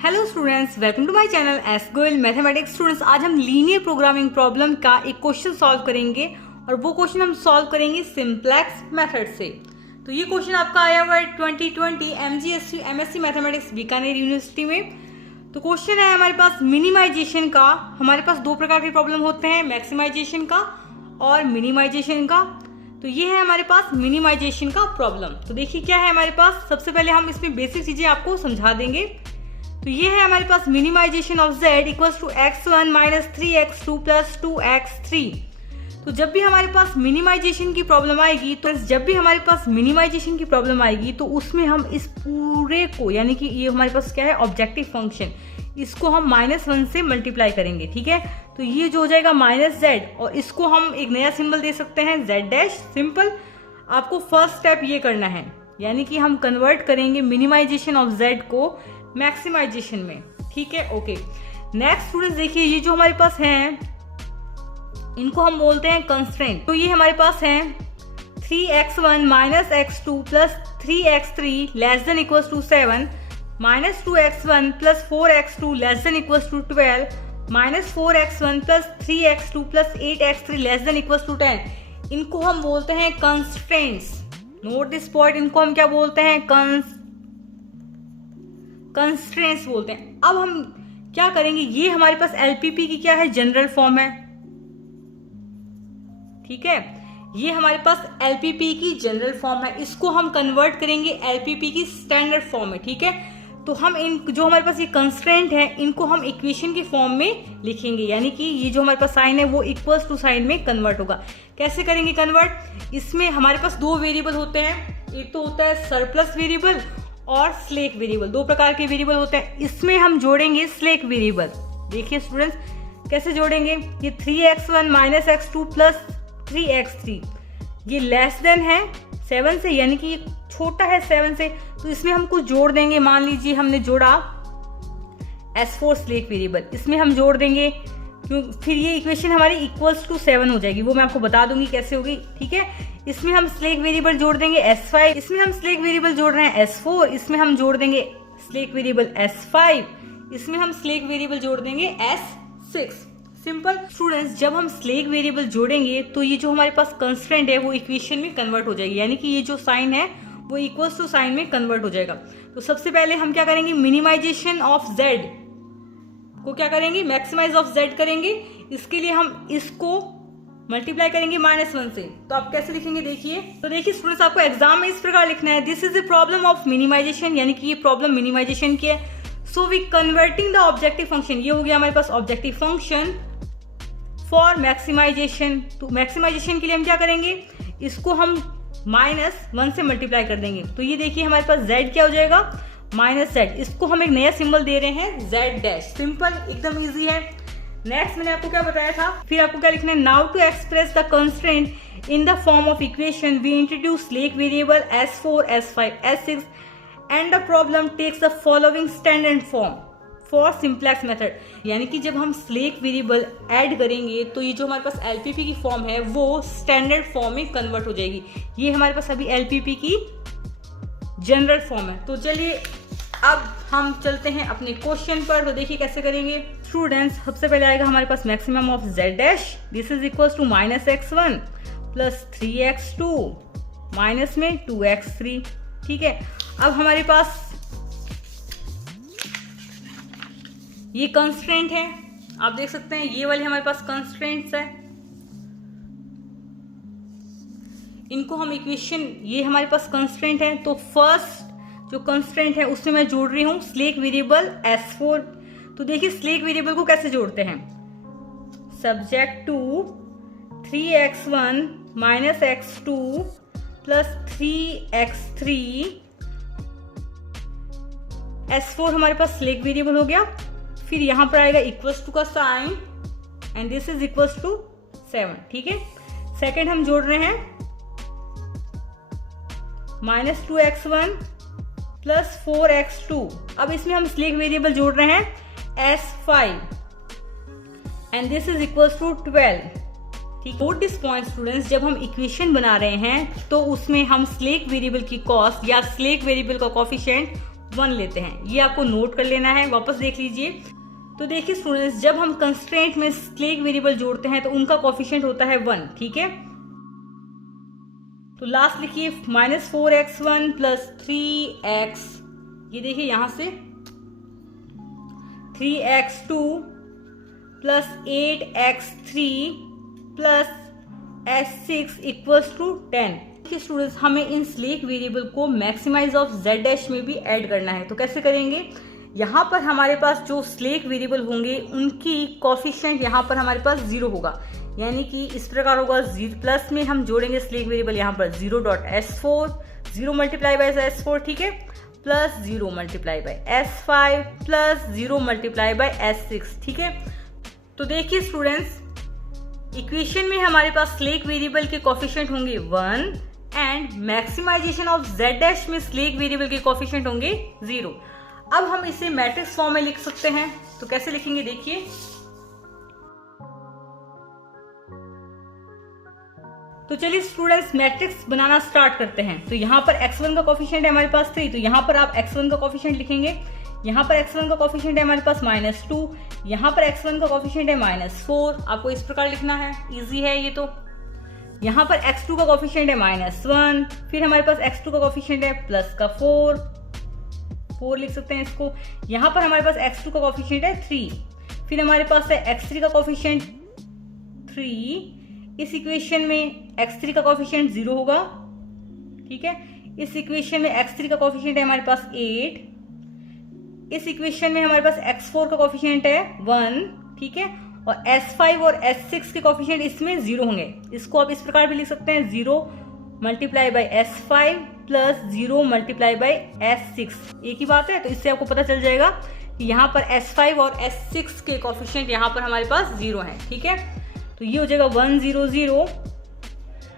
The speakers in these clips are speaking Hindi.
Hello students, welcome to my channel S Goyal mathematics. Students, आज हम लीनियर प्रोग्रामिंग प्रॉब्लम का एक क्वेश्चन सॉल्व करेंगे और वो क्वेश्चन हम सॉल्व करेंगे सिंप्लेक्स मेथड से। तो ये क्वेश्चन आपका आया हुआ है 2020 एमएससी मैथमेटिक्स बीकानेर यूनिवर्सिटी में। तो क्वेश्चन है हमारे पास मिनिमाइजेशन का। हमारे पास दो प्रकार के प्रॉब्लम होते हैं, मैक्सिमाइजेशन का और मिनिमाइजेशन का। तो ये है हमारे पास मिनिमाइजेशन का प्रॉब्लम। तो देखिए क्या है हमारे पास। सबसे पहले हम इसमें बेसिक चीजें आपको समझा देंगे। तो ये है हमारे पास minimisation of z equals to x1 minus 3x2 plus 2x3। तो जब भी हमारे पास मिनिमाइजेशन की प्रॉब्लम आएगी तो उसमें हम इस पूरे को, यानी कि ये हमारे पास क्या है ऑब्जेक्टिव फंक्शन, इसको हम -1 से मल्टीप्लाई करेंगे। ठीक है, तो ये जो हो जाएगा -z और इसको हम एक नया सिंबल दे सकते हैं z'। सिंपल, आपको फर्स्ट स्टेप ये करना है, यानी कि हम कन्वर्ट करेंगे मिनिमाइजेशन ऑफ z को मैक्सिमाइजेशन में। ठीक है, ओके। नेक्स्ट स्टूडेंट्स देखिए, ये जो हमारे पास हैं इनको हम बोलते हैं कंस्ट्रेंट। तो ये हमारे पास हैं 3x1 minus x2 plus 3x3 less than equals to 7, minus 2x1 plus 4x2 less than equals to 12, minus 4x1 plus 3x2 plus 8x3 less than equals to 10। इनको हम बोलते हैं कंस्ट्रेंट्स। नोट दिस पॉइंट, इनको हम क्या बोलते हैं, कंस्ट्रेंट्स बोलते हैं। अब हम क्या करेंगे, ये हमारे पास एलपीपी की क्या है, जनरल फॉर्म है। ठीक है, ये हमारे पास एलपीपी की जनरल फॉर्म है, इसको हम कन्वर्ट करेंगे एलपीपी की स्टैंडर्ड फॉर्म में। ठीक है, तो हम इन जो हमारे पास ये कंस्ट्रेंट है इनको हम इक्वेशन की फॉर्म में लिखेंगे, यानी कि ये जो हमारे पास साइन है वो इक्वल्स टू साइन में कन्वर्ट होगा। कैसे करेंगे कन्वर्ट, इसमें हमारे पास दो वेरिएबल होते हैं, एक तो होता है सरप्लस वेरिएबल और स्लैक वेरिएबल। दो प्रकार के वेरिएबल होते हैं, इसमें हम जोड़ेंगे स्लैक वेरिएबल। देखिए स्टूडेंट्स कैसे जोड़ेंगे, ये 3x1 minus x2 plus 3x3 ये लेस देन है 7 से, यानी कि ये छोटा है 7 से, तो इसमें हम कुछ जोड़ देंगे। मान लीजिए हमने जोड़ा S4 स्लैक वेरिएबल, इसमें हम जोड़ देंगे, क्यों, फिर ये इक्वेशन हमारी इक्वल्स टू 7 हो जाएगी, वो मैं आपको बता दूंगी कैसे होगी। ठीक है, इसमें हम स्लैक वेरिएबल जोड़ देंगे S5, इसमें हम स्लैक वेरिएबल जोड़ रहे हैं S4, इसमें हम जोड़ देंगे स्लैक वेरिएबल S5, इसमें हम स्लैक वेरिएबल जोड़ देंगे S6। सिंपल स्टूडेंट्स, जब हम स्लैक वेरिएबल जोड़ेंगे तो ये जो हमारे पास कंस्ट्रेंट है वो इक्वेशन में कन्वर्ट हो जाएगी, यानी कि ये जो साइन है वो इक्वल्स टू साइन में कन्वर्ट हो जाएगा। तो सबसे पहले हम क्या करेंगे, मिनिमाइजेशन ऑफ z को क्या करेंगे, मैक्सिमाइज ऑफ z करेंगे। इसके लिए हम इसको मल्टीप्लाई करेंगे -1 से। तो आप कैसे लिखेंगे, देखिए। तो देखिए स्टूडेंट्स, आपको एग्जाम में इस प्रकार लिखना है, this is the problem of minimization, यानी कि ये प्रॉब्लम मिनिमाइजेशन की है। So we converting the objective function, ये हो गया हमारे पास ऑब्जेक्टिव फंक्शन फॉर मैक्सिमाइजेशन। तो मैक्सिमाइजेशन के लिए हम क्या करेंगे, इसको हम -1 से मल्टीप्लाई कर देंगे। तो ये देखिए हमारे पास z क्या हो जाएगा, -z, इसको हम एक नया सिंबल दे रहे हैं z'। सिंपल, एकदम इजी है। नेक्स्ट मैंने आपको क्या बताया था, फिर आपको क्या लिखना है, now to express the constraint in the form of equation we introduce slack variable S4, S5, S6 and the problem takes the following standard form for simplex method. यानी कि जब हम स्लैक वेरिएबल ऐड करेंगे तो ये जो हमारे पास एलपीपी की फॉर्म है वो स्टैंडर्ड फॉर्म में कन्वर्ट हो जाएगी। ये हमारे पास अभी एलपीपी की जनरल फॉर्म है। तो चलिए अब हम चलते हैं अपने क्वेश्चन पर। तो देखिए कैसे करेंगे स्टूडेंट्स। सबसे पहले आएगा हमारे पास maximum of z', this is equals to -x1 plus 3x2 minus में 2x3। ठीक है, अब हमारे पास ये कंस्ट्रेंट है, आप देख सकते हैं ये वाले हमारे पास कंस्ट्रेंट्स है, इनको हम इक्वेशन, ये हमारे पास कंस्ट्रेंट है। तो फर्स्ट जो कंस्ट्रेंट है उसमें मैं जोड़ रही हूं स्लैक वेरिएबल S4। तो देखिए स्लैक वेरिएबल को कैसे जोड़ते हैं, subject to 3x1 minus x2 plus 3x3 S4 हमारे पास स्लैक वेरिएबल हो गया। फिर यहां पर आएगा इक्वल्स टू का sign and this is equals to 7। ठीक है, सेकेंड हम जोड़ रहे हैं -2x1 प्लस 4x2। अब इसमें हम स्लैक वेरिएबल जोड़ रहे हैं S5 and this is equals to 12। ठीक, नोट दिस पॉइंट स्टूडेंट्स, जब हम इक्वेशन बना रहे हैं तो उसमें हम स्लैक वेरिएबल की कॉस्ट या स्लैक वेरिएबल का कोफिशिएंट 1 लेते हैं। ये आपको नोट कर लेना है, वापस देख लीजिए। तो देखिए स्टूडेंट्स, जब हम कंस्ट्रेंट में स्लेक वेरिएबल जोड़ते हैं तो उनका कोफिशिएंट होता है 1, ठीक है। तो लास्ट लिखिए -4x1 प्लस 3x, ये देखिए यहां से 3x2 plus 8x3 plus s6 equals to 10। देखिए स्टूडेंट्स, हमें इन स्लेक वेरिएबल को मैक्सिमाइज ऑफ z डैश में भी ऐड करना है। तो कैसे करेंगे, यहाँ पर हमारे पास जो स्लेक वेरिएबल होंगे उनकी कोफिशिएंट यहाँ पर हमारे पास 0 होगा, यानी कि इस प्रकार होगा। प्लस में हम जोड़ेंगे स्लेक वेरिएबल यहाँ पर 0.s4, 0 मल्टीप्लाई बाय s4, ठीक है, plus 0 multiply by s5 plus 0 multiply by s6, ठीक है। तो देखिए स्टूडेंट्स, इक्वेशन में हमारे पास स्लेक वेरिएबल के कोफिशिएंट होंगे 1 and maximization of z dash में स्लेक वेरिएबल के कोफिशिएंट होंगे 0। अब हम इसे मैट्रिक्स फॉर्म में लिख सकते हैं। तो कैसे लिखेंगे देखिए, तो चलिए स्टूडेंट्स मैट्रिक्स बनाना स्टार्ट करते हैं। तो यहाँ पर x1 का कोफिशिएंट है हमारे पास 3, तो यहाँ पर आप x1 का कोफिशिएंट लिखेंगे। यहाँ पर x1 का कोफिशिएंट है हमारे पास -2, यहाँ पर x1 का कोफिशिएंट है -4। आपको इस प्रकार लिखना है, इजी है ये। तो यहाँ पर x2 का कोफिशिएंट है -1, फिर हमारे पास x2 का कोफिशिएंट है प्लस का 4 लिख सकते हैं इसको। यहाँ पर हमारे पास x2 का कोफिशिएंट है 3, फिर हमारे पास है x3 का कोफिशिएंट 3। इस इक्वेशन में x3 का कोफिशिएंट 0 होगा, ठीक है। इस इक्वेशन में x3 का कोफिशिएंट है हमारे पास 8। इस इक्वेशन में हमारे पास x4 का कोफिशिएंट है 1, ठीक है, और s5 और s6 के कोफिशिएंट इसमें 0 होंगे। इसको आप इस प्रकार भी लिख सकते हैं, 0 multiply by s5 plus 0 multiply by s6, एक ही बात है। तो इससे आपको पता चल जाएगा कि यहाँ पर s5 और s6 के कोफिशिएंट यहाँ पर हमारे पास 0 हैं, ठीक है। तो ये हो जाएगा 1 0 0।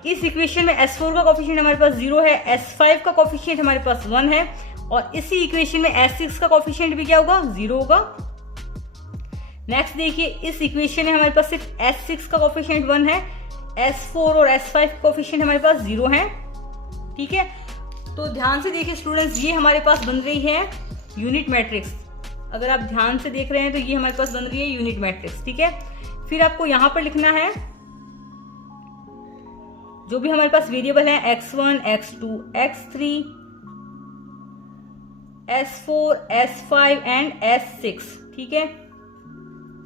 इस इक्वेशन में s4 का कोफिशिएंट हमारे पास 0 है, s5 का कोफिशिएंट हमारे पास 1 है, और इसी इक्वेशन में s6 का कोफिशिएंट भी क्या होगा, 0 होगा। नेक्स्ट देखिए, इस इक्वेशन में हमारे पास सिर्फ s6 का कोफिशिएंट 1 है, s4 और s5 का कोफिशिएंट हमारे पास 0 है, ठीक है। तो ध्यान से देखिए स्टूडेंट्स, ये हमारे पास बन रही है यूनिट मैट्रिक्स। अगर आप ध्यान से देख रहे हैं तो ये हमारे पास बन रही है यूनिट मैट्रिक्स, ठीक है। फिर आपको यहां पर लिखना है जो भी हमारे पास वेरिएबल है x1, x2, x3, s4, s5 and s6, ठीक है।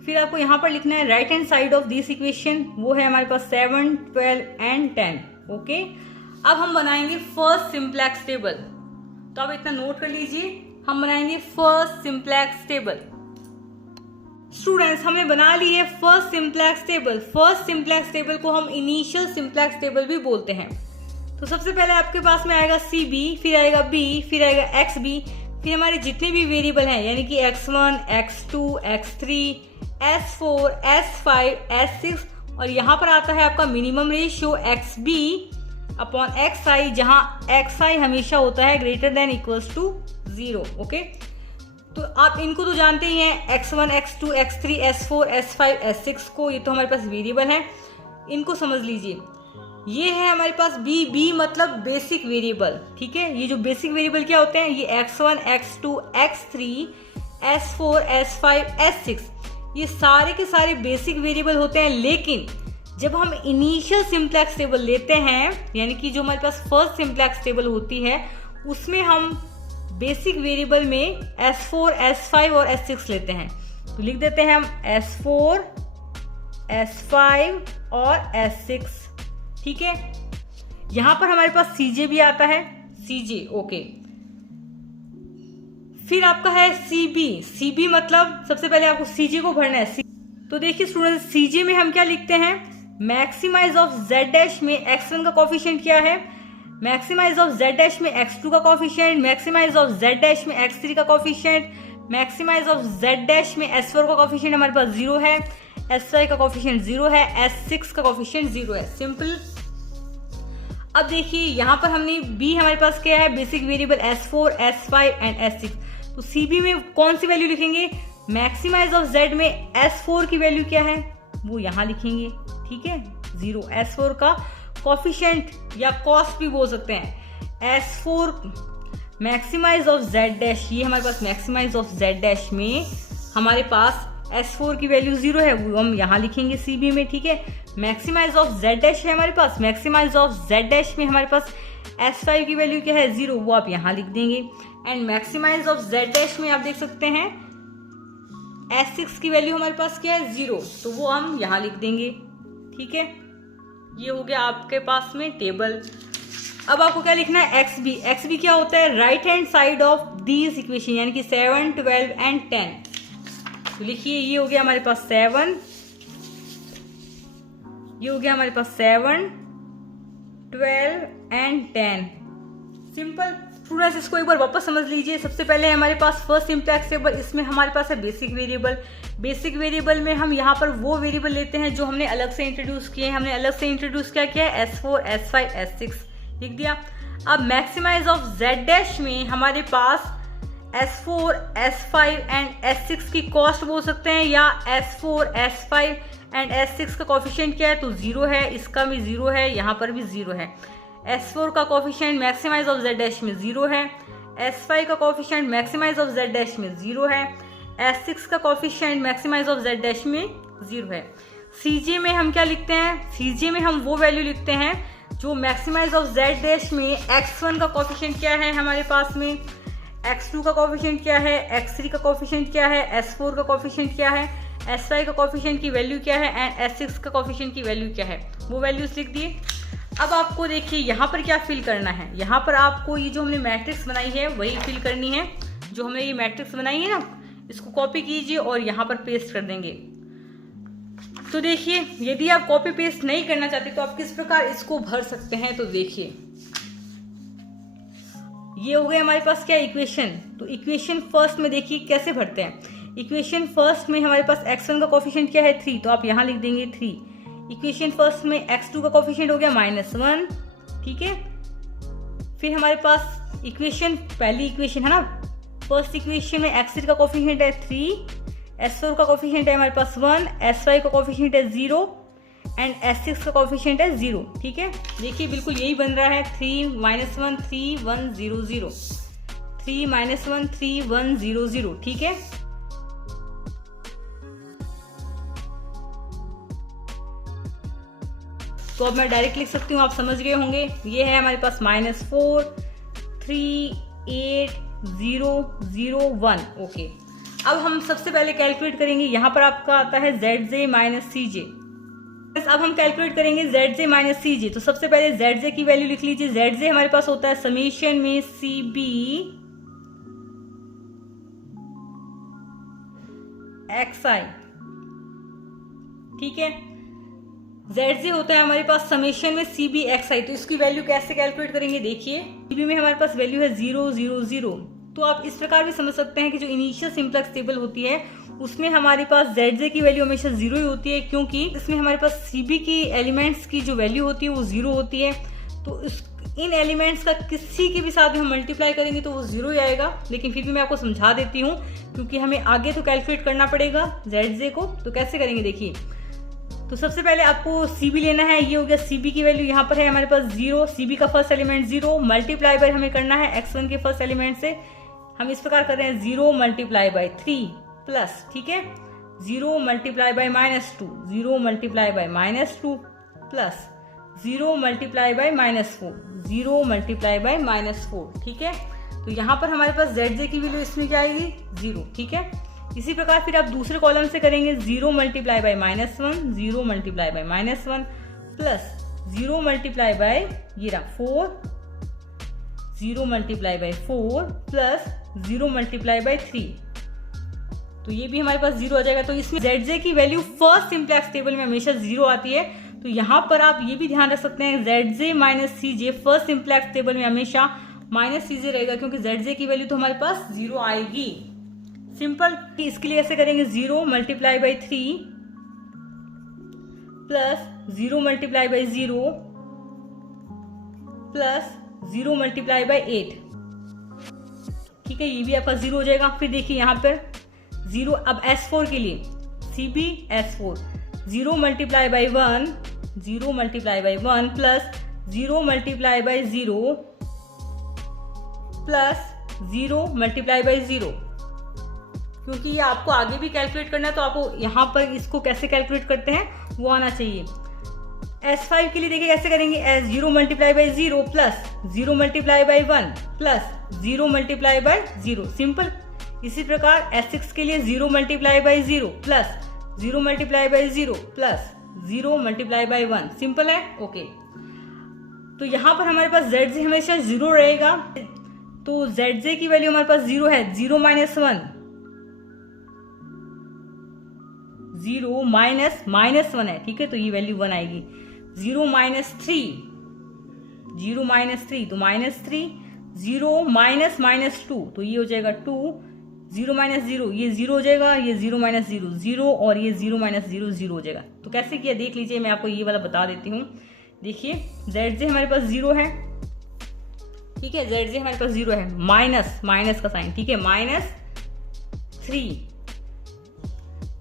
फिर आपको यहां पर लिखना है right hand side of this equation, वो है हमारे पास 7, 12 एंड 10, ओके। अब हम बनाएंगे फर्स्ट सिंप्लेक्स टेबल। तो आप इतना नोट कर लीजिए, हम बनाएंगे फर्स्ट सिंप्लेक्स टेबल। स्टूडेंट्स, हमने बना ली है first simplex table. First simplex table को हम इनिशियल सिंप्लेक्स टेबल भी बोलते हैं। तो सबसे पहले आपके पास में आएगा CB, फिर आएगा B, फिर आएगा XB, फिर हमारे जितने भी वेरिएबल हैं यानी कि x1, x2, x3, s4, s5, s6, और यहाँ पर आता है आपका minimum ratio xB upon xi, जहाँ xi हमेशा होता है greater than equals to 0, okay. तो आप इनको तो जानते ही हैं, x1, x2, x3, s4, s5, s6 को, ये तो हमारे पास वेरिएबल हैं, इनको समझ लीजिए। ये है हमारे पास b मतलब बेसिक वेरिएबल, ठीक है। ये जो बेसिक वेरिएबल क्या होते हैं, ये x1, x2, x3, s4, s5, s6, ये सारे के सारे बेसिक वेरिएबल होते हैं। लेकिन जब हम इनिशियल सिंप्लेक्स टेबल लेते हैं, यानी कि जो हमारे पास फर्स्ट सिंप्लेक्स टेबल होती है, उसमें हम बेसिक वेरिएबल में s4, s5 और s6 लेते हैं। तो लिख देते हैं हम s4, s5 और s6, ठीक है। यहां पर हमारे पास cj भी आता है, cj, ओके। फिर आपका है cb मतलब सबसे पहले आपको cj को भरना है। तो देखिए स्टूडेंट्स, cj में हम क्या लिखते हैं, मैक्सिमाइज ऑफ z डैश में x1 का कोफिशिएंट क्या है, मैक्सिमाइज ऑफ z डैश में x2 का coefficient, maximize of z dash में x3 का coefficient, maximize of z dash में s4 का कोफिशिएंट हमारे पास 0 है, s5 का कोफिशिएंट 0 है, s6 का कोफिशिएंट 0 है, सिंपल। अब देखिए यहाँ पर हमने b हमारे पास क्या है, basic variable s4, s5 and s6। तो cb में कौन सी वैल्यू लिखेंगे, मैक्सिमाइज ऑफ z में s4 की वैल्यू क्या है, वो यहाँ लिखेंगे, ठीक है, 0। s4 का कोफिशिएंट या कॉस्ट भी बोल सकते हैं, s4 maximise of Z dash, ये हमारे पास मैक्सिमाइज ऑफ जेड डैश में हमारे पास S4 की वैल्यू 0 है, वो हम यहाँ लिखेंगे CB में, ठीक है। मैक्सिमाइज ऑफ जेड डैश है हमारे पास, मैक्सिमाइज ऑफ जेड डैश में हमारे पास S5 की वैल्यू क्या है 0, वो आप यहाँ लिख देंगे। And maximize of Z dash में आप देख सकते हैं S6 की वैल्यू हमारे पास क्या है 0, तो वो हम यहाँ लिख देंगे, ठीक है। ये हो गया आपके पास में टेबल। अब आपको क्या लिखना है XB, XB क्या होता है, right hand side of these equation, यानी कि 7, 12 एंड 10। तो लिखिए ये हो गया हमारे पास 7, ये हो गया हमारे पास 7, 12 एंड 10। सिंपल। स्टूडेंट्स इसको एक बार वापस समझ लीजिए। सबसे पहले हमारे पास फर्स्ट सिंप्लेक्स टेबल, इसमें हमारे पास है बेसिक वेरिएबल। बेसिक वेरिएबल में हम यहाँ पर वो वेरिएबल लेते हैं जो हमने अलग से इंट्रोड्यूस किए हैं। हमने अलग से इंट्रोड्यूस क्या किया है, S4, S5, S6 लिख दिया। अब मैक्सिमाइज ऑफ जेड डैश में हमारे पास S4, S5 एंड S6 की कॉस्ट बोल सकते हैं, या S4, S5 एंड S6 का कोफिशिएंट क्या है, तो 0 है, इसका भी 0 है, यहाँ पर भी 0 है। S4 का coefficient maximize of Z dash में 0 है, S5 का coefficient maximize of Z dash में 0 है, S6 का coefficient maximize of Z dash में 0 है। CJ में हम क्या लिखते हैं, CJ में हम वो वैल्यू लिखते हैं जो मैक्सिमाइज ऑफ जेड डैश में X1 का कोफिशिएंट क्या है हमारे पास में, X2 का कोफिशिएंट क्या है, X3 का कोफिशिएंट क्या है, S4 का कोफिशिएंट क्या है, S5 का कोफिशिएंट की वैल्यू क्या है एंड S6 का कोफिशिएंट की वैल्यू क्या है, वो वैल्यूज लिख दिए। अब आपको देखिए यहाँ पर क्या फिल करना है, यहाँ पर आपको ये जो हमने मैट्रिक्स बनाई है वही फिल करनी है। जो हमने ये मैट्रिक्स बनाई है ना, इसको कॉपी कीजिए और यहाँ पर पेस्ट कर देंगे। तो देखिए यदि आप कॉपी पेस्ट नहीं करना चाहते तो आप किस प्रकार इसको भर सकते हैं, तो देखिए ये हो गया हमारे पास क्या, इक्वेशन। तो इक्वेशन फर्स्ट में देखिए कैसे भरते हैं। इक्वेशन फर्स्ट में हमारे पास x1 का कोफिशिएंट क्या है 3, तो आप यहाँ लिख देंगे 3। इक्वेशन फर्स्ट में x2 का कोफिशिएंट हो गया -1, ठीक है। फिर हमारे पास इक्वेशन, पहली इक्वेशन है ना, फर्स्ट इक्वेशन में x3 का कोफिशिएंट है 3, S4 का कोफिशिएंट है हमारे पास 1, S5 का कोफिशिएंट है 0 एंड S6 का कोफिशिएंट है 0, ठीक है। देखिए बिल्कुल यही बन रहा है 3 - 1 3 1 0 0, 3 - 1 3 1 0 0, ठीक है। तो अब मैं डायरेक्ट लिख सकती हूँ, आप समझ गए होंगे। ये है हमारे पास -4 3 8 0 0 1, ओके। अब हम सबसे पहले कैलकुलेट करेंगे, यहाँ पर आपका आता है ZJ - CJ। अब हम कैलकुलेट करेंगे ZJ - CJ। तो सबसे पहले ZJ की वैल्यू लिख लीजिए। ZJ हमारे पास होता है समेशन में CB XI, ठीक है। ZJ होता है हमारे पास समेशन में CB XI। तो इसकी वैल्यू कैसे कैलकुलेट करेंगे, देखिए CB में हमारे पास वैल्यू है 0 0 0। तो आप इस प्रकार भी समझ सकते हैं कि जो इनिशियल सिंप्लेक्स टेबल होती है उसमें हमारे पास ZJ की वैल्यू हमेशा 0 ही होती है, क्योंकि इसमें हमारे पास CB की एलिमेंट्स की जो वैल्यू होती है वो 0 होती है। तो इन एलिमेंट्स का किसी के भी साथ भी हम मल्टीप्लाई करेंगे तो वो 0 ही आएगा। लेकिन फिर भी मैं आपको समझा देती हूँ, क्योंकि हमें आगे तो कैलकुलेट करना पड़ेगा ZJ को। तो कैसे करेंगे देखिए। तो सबसे पहले आपको CB लेना है, ये हो गया CB की वैल्यू यहाँ पर है हमारे पास 0, CB का फर्स्ट एलिमेंट 0, मल्टीप्लाई बाय हमें करना है X1 के फर्स्ट एलिमेंट से। हम इस प्रकार कर रहे हैं 0 × 3 प्लस, ठीक है, 0 × -2, 0 × -2 प्लस 0 × -4, 0 × -4, ठीक है। तो यहाँ पर हमारे पास ZJ की वैल्यू इसमें क्या आएगी 0, ठीक है। इसी प्रकार फिर आप दूसरे कॉलम से करेंगे 0 × -1, 0 × -1 प्लस 0 × ये रहा 4, 0 × 4 प्लस 0 × 3। तो ये भी हमारे पास 0 आ जाएगा। तो इसमें ZJ की वैल्यू फर्स्ट सिंप्लेक्स टेबल में हमेशा 0 आती है। तो यहाँ पर आप ये भी ध्यान रख सकते हैं ZJ - CJ first simplex table में हमेशा -CJ रहेगा, क्योंकि ZJ की वैल्यू तो हमारे पास 0 आएगी। सिंपल। इसके लिए ऐसे करेंगे 0 × 3 प्लस 0 × 0 प्लस 0 × 8, ठीक है। ये भी आपका 0 हो जाएगा। फिर देखिए यहाँ पर 0, अब S4 के लिए CB S4 0 × 1, 0 × 1 plus 0 × 0 plus 0 multiply by 0, क्योंकि ये आपको आगे भी कैलकुलेट करना है तो आपको यहाँ पर इसको कैसे कैलकुलेट करते हैं वो आना चाहिए। S5 के लिए देखिए कैसे करेंगे, S0 multiply by 0 plus 0 multiply by 1 plus 0 multiply by 0, simple. इसी प्रकार S6 के लिए 0 multiply by 0 plus 0 multiply by 0 plus 0 multiply by 1, simple है, ओके। तो यहाँ पर हमारे पास ZJ हमेशा 0 रहेगा, तो ZJ की वैल्यू हमारे पास 0 है, 0 माइनस 1, 0 माइनस 1 है, ठीक है, तो ये वैल्यू 1 आएगी। 0 माइनस 3, 0 माइनस 3 तो माइनस 3, 0 माइनस 2 तो ये हो जाएगा 2, 0 माइनस 0 ये 0 हो जाएगा, ये 0 माइनस 0 0 और ये 0 माइनस 0 0 हो जाएगा। तो कैसे किया देख लीजिए, मैं आपको ये वाला बता देती हूँ। देखिए ZJ हमारे पास 0 है, ठीक है, ZJ हमारे पास 0 है, माइनस का साइन, ठीक है, माइनस 3,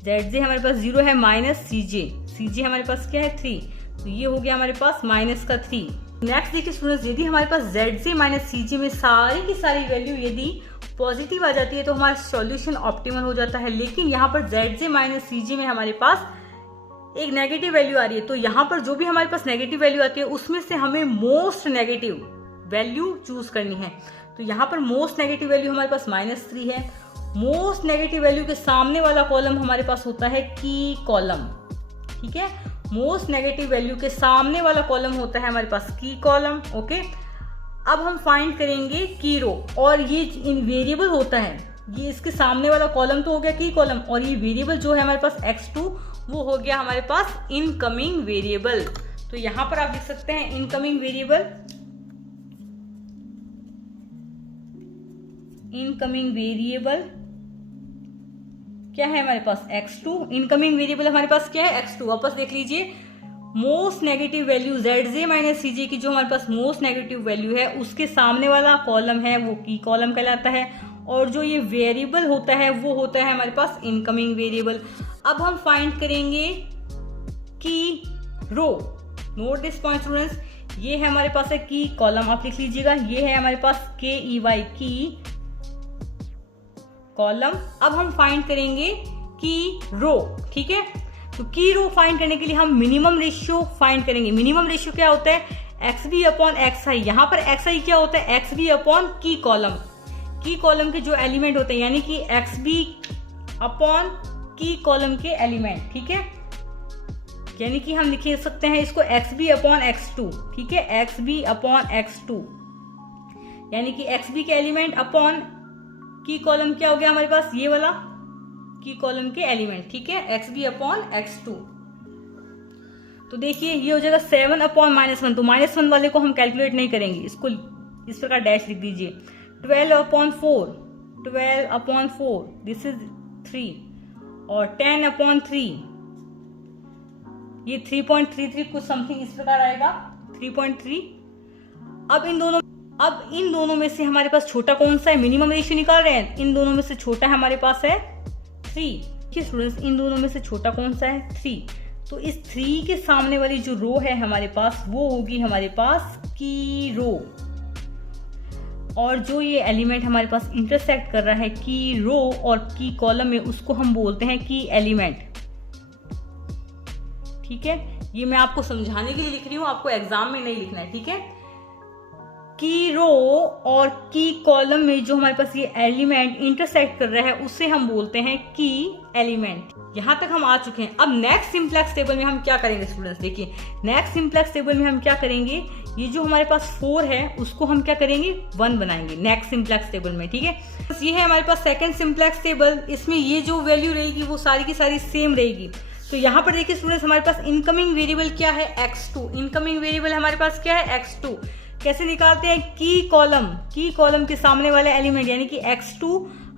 ZJ हमारे पास 0 है, माइनस CJ हमारे पास क्या है 3, तो ये हो गया हमारे पास माइनस का 3। नेक्स्ट देखिए स्टूडेंट्स, यदि हमारे पास ZJ माइनस CJ में सारी की सारी वैल्यू यदि पॉजिटिव आ जाती है तो हमारा सॉल्यूशन ऑप्टिमल हो जाता है, लेकिन यहाँ पर ZJ माइनस CJ में हमारे पास एक नेगेटिव वैल्यू आ रही है, तो यहाँ पर जो भी हमारे पास नेगेटिव वैल्यू आती है उसमें से हमें मोस्ट नेगेटिव वैल्यू चूज करनी है। तो यहाँ पर मोस्ट नेगेटिव वैल्यू हमारे पास -3 है। मोस्ट नेगेटिव वैल्यू के सामने वाला कॉलम हमारे पास होता है की कॉलम, ठीक है, मोस्ट नेगेटिव वैल्यू के सामने वाला कॉलम होता है हमारे पास की कॉलम, ओके। अब हम फाइंड करेंगे की रो, और ये वेरिएबल होता है, ये इसके सामने वाला कॉलम तो हो गया की कॉलम, और ये वेरिएबल जो है हमारे पास x2 वो हो गया हमारे पास इनकमिंग वेरिएबल। तो यहां पर आप लिख सकते हैं इनकमिंग वेरिएबल, इनकमिंग वेरिएबल क्या है हमारे पास x2, इनकमिंग वेरिएबल हमारे पास क्या है x2। वापस देख लीजिए, most negative value ZJ minus CJ की जो हमारे पास मोस्ट नेगेटिव वैल्यू है उसके सामने वाला कॉलम है वो की कॉलम कहलाता है, और जो ये वेरिएबल होता है वो होता है हमारे पास इनकमिंग वेरिएबल। अब हम फाइंड करेंगे की रो, नोट दिस पॉइंट स्टूडेंट्स, ये है हमारे पास है की कॉलम, आप लिख लीजिएगा, ये है हमारे पास KEY की कॉलम। अब हम फाइंड करेंगे की रो, ठीक है। तो की रो फाइंड करने के लिए हम मिनिमम रेशियो फाइंड करेंगे। मिनिमम रेशियो क्या होता है, XB अपॉन XI। यहाँ पर XI क्या होता है, XB अपॉन की कॉलम, की कॉलम के जो एलिमेंट होते हैं, यानी कि XB अपॉन की कॉलम के एलिमेंट, ठीक है, यानी कि हम लिख सकते हैं इसको XB अपॉन X2, ठीक है, XB अपॉन X2, यानी कि XB के एलिमेंट अपॉन की कॉलम क्या हो गया हमारे पास, ये वाला की कॉलम के एलिमेंट, ठीक है, XB अपॉन X2। तो देखिए ये हो जाएगा 7 अपॉन -1, तो -1 वाले को हम कैलकुलेट नहीं करेंगे, इसको इस प्रकार डैश लिख दीजिए। 12 अपॉन 4, 12 अपॉन 4 दिस इज 3, और 10 अपॉन 3 ये 3.33 कुछ समथिंग इस प्रकार आएगा, 3.3। अब इन दोनों में से हमारे पास छोटा कौन सा है, मिनिमम रेशियो निकाल रहे हैं, इन दोनों में से छोटा हमारे पास है 3, ठीक है स्टूडेंट्स, इन दोनों में से छोटा कौन सा है 3। तो इस 3 के सामने वाली जो रो है हमारे पास वो होगी हमारे पास की रो, और जो ये एलिमेंट हमारे पास इंटरसेक्ट कर रहा है की रो और की कॉलम में उसको हम बोलते हैं की एलिमेंट, ठीक है। ये मैं आपको समझाने के लिए लिख रही हूँ, आपको एग्जाम में नहीं लिखना है, ठीक है। की रो और की कॉलम में जो हमारे पास ये एलिमेंट इंटरसेक्ट कर रहा है उसे हम बोलते हैं की एलिमेंट। यहां तक हम आ चुके हैं। अब नेक्स्ट सिंप्लेक्स टेबल में हम क्या करेंगे स्टूडेंट्स, देखिए नेक्स्ट सिंप्लेक्स टेबल में हम क्या करेंगे, ये जो हमारे पास 4 है उसको हम क्या करेंगे 1 बनाएंगे नेक्स्ट सिंप्लेक्स टेबल में, ठीक है। बस ये है हमारे पास सेकंड सिंप्लेक्स टेबल, इसमें ये जो वैल्यू रहेगी वो सारी की सारी सेम रहेगी। तो यहाँ पर देखिए स्टूडेंट्स हमारे पास इनकमिंग वेरिएबल क्या है x2, इनकमिंग वेरिएबल हमारे पास क्या है x2। कैसे निकालते हैं, की कॉलम के सामने वाले एलिमेंट यानी कि x2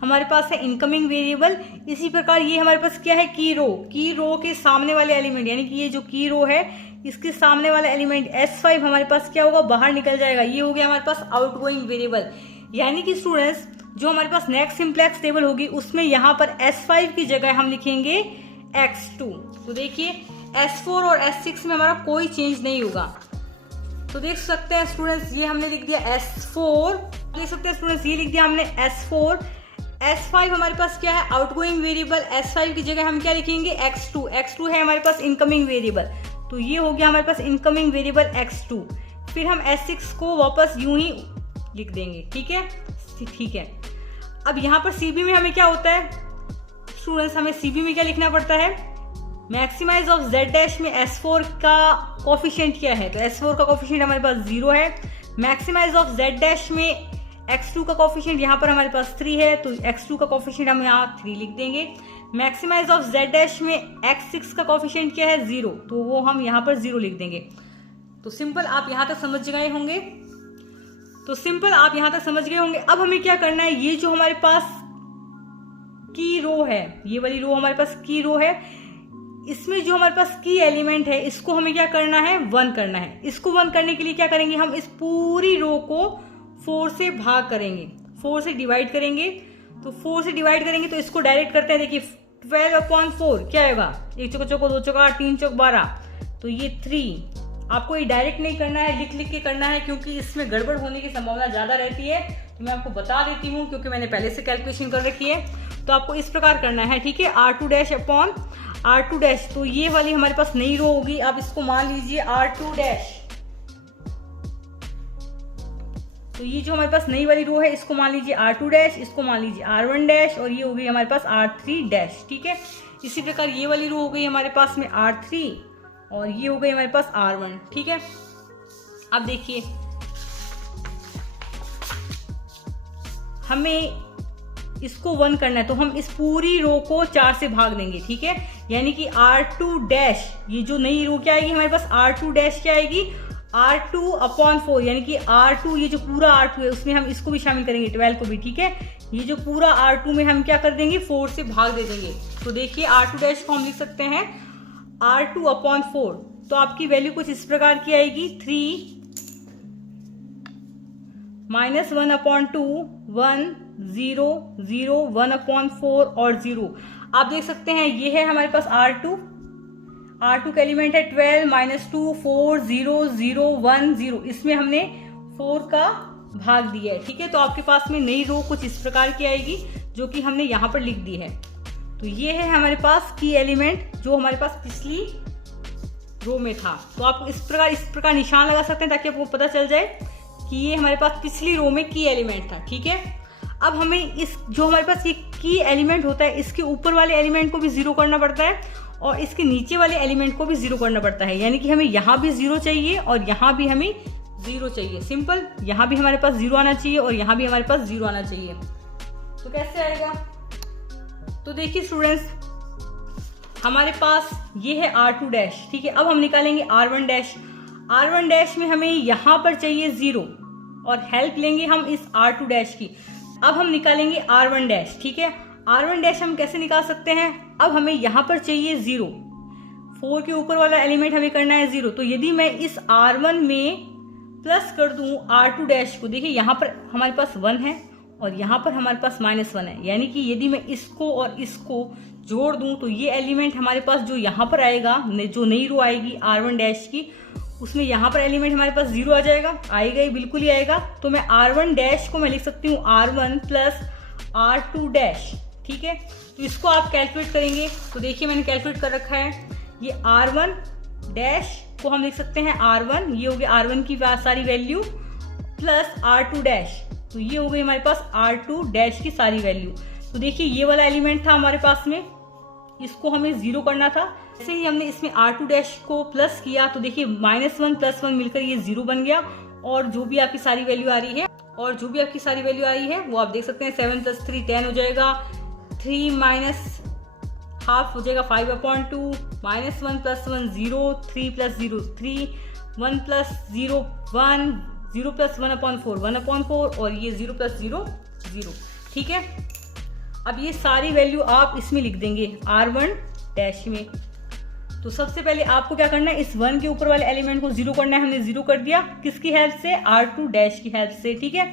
हमारे पास है इनकमिंग वेरिएबल। इसी प्रकार ये हमारे पास क्या है की रो के सामने वाले एलिमेंट यानी कि ये जो की रो है इसके सामने वाला एलिमेंट S5 हमारे पास क्या होगा, बाहर निकल जाएगा, ये हो गया हमारे पास आउटगोइंग वेरिएबल। यानी कि स्टूडेंट्स जो हमारे पास नेक्स्ट सिंप्लेक्स टेबल होगी उसमें यहाँ पर S5 की जगह हम लिखेंगे x2। तो देखिए S4 और S6 में हमारा कोई चेंज नहीं होगा। तो देख सकते हैं स्टूडेंट्स ये हमने लिख दिया S4 देख सकते हैं स्टूडेंट्स, ये लिख दिया हमने S4। S5 हमारे पास क्या है, आउटगोइंग वेरिएबल। S5 की जगह हम क्या लिखेंगे, X2। X2 है हमारे पास इनकमिंग वेरिएबल, तो ये हो गया हमारे पास इनकमिंग वेरिएबल X2। फिर हम S6 को वापस यूं ही लिख देंगे, ठीक है, ठीक है। अब यहाँ पर CB में हमें क्या होता है स्टूडेंट्स, हमें CB में क्या लिखना पड़ता है, मैक्सिमाइज ऑफ Z डैश में S4 का कोफिशिएंट क्या है, तो S4 का कोफिशिएंट हमारे पास 0 है। मैक्सिमाइज ऑफ Z डैश में X2 का कोफिशिएंट यहाँ पर हमारे पास 3 है, तो X2 का कोफिशिएंट हम यहाँ 3 लिख देंगे। मैक्सिमाइज ऑफ Z डैश में X6 का कोफिशिएंट क्या है, 0, तो वो हम यहाँ पर 0 लिख देंगे। तो सिंपल आप यहाँ तक समझ गए होंगे, अब हमें क्या करना है, ये जो हमारे पास की रो है, ये वाली रो हमारे पास की रो है, इसमें जो हमारे पास की एलिमेंट है इसको हमें क्या करना है, 1 करना है। इसको 1 करने के लिए क्या करेंगे, हम इस पूरी रो को 4 से भाग करेंगे, 4 से डिवाइड करेंगे। तो 4 से डिवाइड करेंगे तो इसको डायरेक्ट करते हैं, देखिए 12/4 क्या होगा, 1 चौका चौको 2 चौका 8 3 चौक 12, तो ये 3। आपको ये डायरेक्ट नहीं करना है, लिख लिख के करना है, क्योंकि इसमें गड़बड़ होने की संभावना ज़्यादा रहती है। तो मैं आपको बता देती हूँ क्योंकि मैंने पहले से कैलकुलेशन कर रखी है। तो आपको इस प्रकार करना है, ठीक है, R2 dash upon R2 dash, तो ये वाली हमारे पास नई रो होगी। आप इसको मान लीजिए R2 डैश, तो ये जो हमारे पास नई वाली रो है इसको मान लीजिए R2 डैश, इसको मान लीजिए R1 डैश, और ये हो गई हमारे पास R3 डैश, ठीक है। इसी प्रकार ये वाली रो हो गई हमारे पास में R3, और ये हो गई हमारे पास R1, ठीक है। अब देखिए हमें इसको 1 करना है, तो हम इस पूरी रो को 4 से भाग देंगे, ठीक है। यानी कि R2 डैश, ये जो नई रो क्या आएगी हमारे पास, R2 डैश क्या आएगी, R2/4, यानी कि R2, ये जो पूरा R2 है उसमें हम इसको भी शामिल करेंगे, 12 को भी, ठीक है। ये जो पूरा R2 में हम क्या कर देंगे, 4 से भाग दे देंगे। तो देखिए R2 डैश को हम लिख सकते हैं R2/4, तो आपकी वैल्यू कुछ इस प्रकार की आएगी, 3 -1/2 1 0 0 1/4 और 0। आप देख सकते हैं ये है हमारे पास R2 का एलिमेंट है 12 -2 4 0 0 1 0, इसमें हमने 4 का भाग दिया है, ठीक है। तो आपके पास में नई रो कुछ इस प्रकार की आएगी जो कि हमने यहाँ पर लिख दी है। तो ये है हमारे पास की एलिमेंट जो हमारे पास पिछली रो में था। तो आप इस प्रकार निशान लगा सकते हैं ताकि आपको पता चल जाए कि ये हमारे पास पिछली रो में की एलिमेंट था, ठीक है। अब हमें इस जो हमारे पास ये की एलिमेंट होता है इसके ऊपर वाले एलिमेंट को भी 0 करना पड़ता है और इसके नीचे वाले एलिमेंट को भी 0 करना पड़ता है, यानी कि हमें यहाँ भी 0 चाहिए और यहाँ भी हमें 0 चाहिए। सिंपल, यहाँ भी हमारे पास 0 आना चाहिए और यहाँ भी हमारे पास 0 आना चाहिए। तो कैसे आएगा, तो देखिए स्टूडेंट्स हमारे पास ये है R2 डैश, ठीक है। अब हम निकालेंगे R1 डैश। R1 डैश में हमें यहाँ पर चाहिए 0 और हेल्प लेंगे हम इस R2 डैश की। अब हम निकालेंगे R1 डैश, ठीक है। R1 डैश हम कैसे निकाल सकते हैं, अब हमें यहाँ पर चाहिए 0, 4 के ऊपर वाला एलिमेंट हमें करना है 0। तो यदि मैं इस R1 में प्लस कर दूं R2 डैश को, देखिए यहाँ पर हमारे पास 1 है और यहाँ पर हमारे पास -1 है, यानी कि यदि मैं इसको और इसको जोड़ दूं तो ये एलिमेंट हमारे पास जो यहाँ पर आएगा, जो नई रो आएगी R1 डैश की, उसमें यहाँ पर एलिमेंट हमारे पास 0 आ जाएगा, आएगा ही, बिल्कुल ही आएगा। तो मैं R1 डैश को मैं लिख सकती हूँ R1 प्लस R2 डैश, ठीक है। तो इसको आप कैलकुलेट करेंगे तो देखिए मैंने कैलकुलेट कर रखा है, ये R1 डैश को हम लिख सकते हैं R1, ये हो गया R1 की सारी वैल्यू प्लस R2 डैश, तो ये हो गई हमारे पास R2 डैश की सारी वैल्यू। तो देखिए ये वाला एलिमेंट था हमारे पास में, इसको हमें 0 करना था। जैसे ही हमने इसमें R2 डैश को प्लस किया तो देखिए -1 + 1 मिलकर ये 0 बन गया और जो भी आपकी सारी वैल्यू आ रही है वो आप देख सकते हैं 7 + 3 10 हो जाएगा, 3 - ½ हो जाएगा 5/2, -1 + 1 0, 3 + 0 3, 1 + 0 1, 0 + 1/4 1/4 और ये 0 + 0 0, ठीक है। अब ये सारी वैल्यू आप इसमें लिख देंगे R1 डैश में। तो सबसे पहले आपको क्या करना है, इस 1 के ऊपर वाले एलिमेंट को 0 करना है, हमने 0 कर दिया, किसकी हेल्प से, R2 डैश की हेल्प से, ठीक है।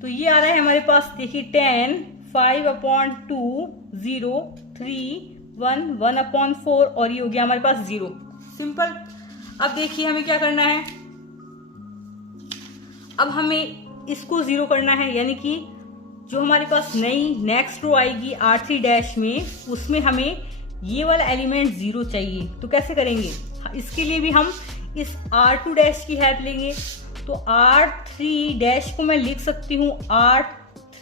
तो ये आ रहा है हमारे पास, देखिए 10 5/2 0 3 1 1/4 और ये हो गया हमारे पास 0। सिंपल। अब देखिए हमें क्या करना है, अब हमें इसको 0 करना है, यानी कि जो हमारे पास नई नेक्स्ट रो आएगी R3 डैश में, उसमें हमें ये वाला एलिमेंट 0 चाहिए। तो कैसे करेंगे, इसके लिए भी हम इस R2 डैश की हेल्प लेंगे। तो R3 डैश को मैं लिख सकती हूँ R3,